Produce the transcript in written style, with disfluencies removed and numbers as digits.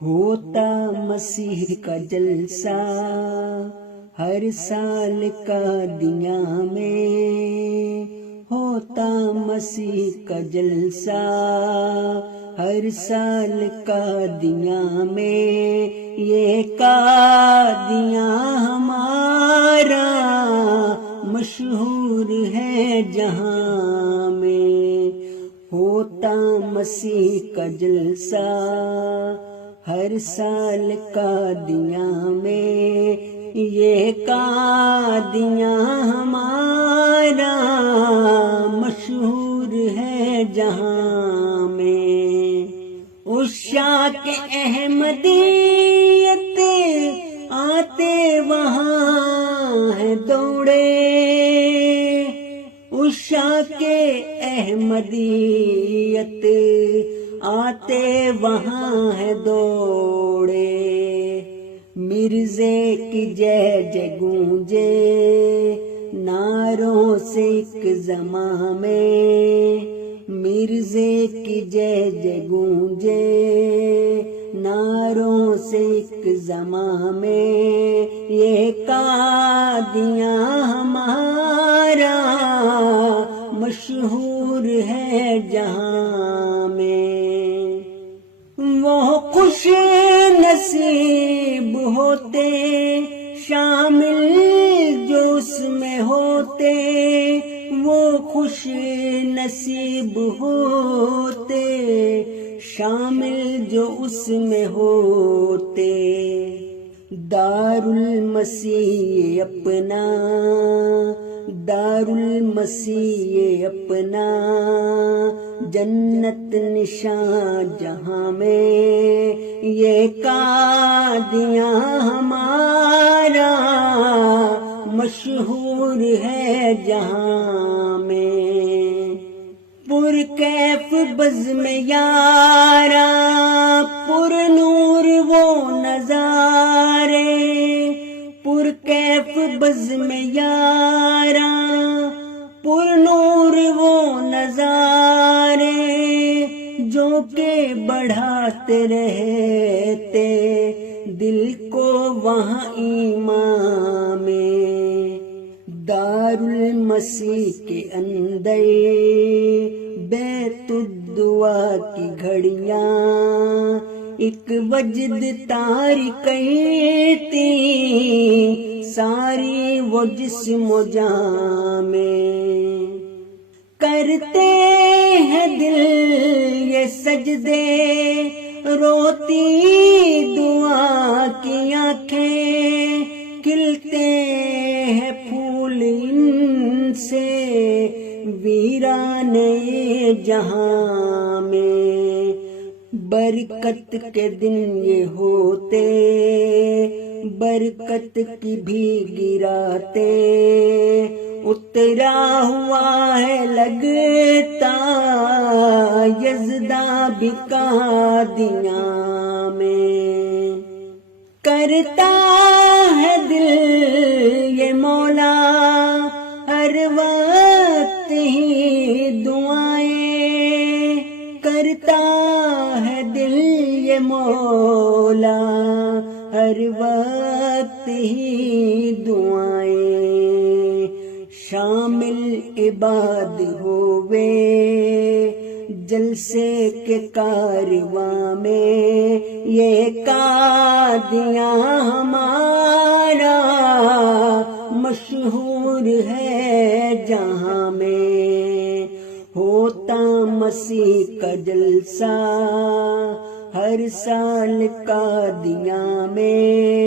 ہوتا مسیح کا جلسہ ہر سال قادیاں میں، ہوتا مسیح کا جلسہ ہر سال قادیاں میں، یہ قادیاں ہمارا مشہور ہے جہاں میں، ہوتا مسیح کا جلسہ ہر سال قادیاں میں، یہ قادیاں ہمارا مشہور ہے جہاں میں، عشاق احمدیت آتے وہاں ہے دوڑے، عشاق احمدیت آتے وہاں ہے دوڑے، مرزے کی جے جے گونجے نعروں سے ایک زماں میں، مرزے کی جے جے گونجے نعروں سے ایک زماں میں، یہ قادیاں ہمارا مشہور ہے جہاں میں، وہ خوش نصیب ہوتے شامل جو اس میں ہوتے، وہ خوش نصیب ہوتے شامل جو اس میں ہوتے، دار المسیح اپنا، دار المسیح اپنا جنت نشان جہاں میں، یہ قادیاں ہمارا مشہور ہے جہاں میں، پرکیف بزم یاراں پر نور وہ نظارے، پرکیف بزم یاراں پر نور وہ نظارے، جو کہ بڑھاتے رہتے دل کو وہاں ایمان میں، دار المسیح کے اندر بیت الدعا کی گھڑیاں ایک وجد تاریکی تھی ساری وہ جسم و جاں میں، کرتے ہیں دل یہ سجدے روتی دعا کی آنکھیں، کھلتے ہیں پھول ان سے ویرانے جہاں میں، برکت کے دن یہ ہوتے برکت کی بھی گراتے، اترا ہوا ہے لگتا یزداں بھی قادیاں میں، کرتا ہے دل یہ مولا ہر وقت ہی دعائیں، کرتا ہے دل یہ مولا ہر وقت ہی دعائیں، شامل عباد ہوئے جلسے کے کارواں میں، یہ قادیاں ہمارا مشہور ہے جہاں میں، ہوتا مسیح کا جلسہ ہر سال قادیاں میں۔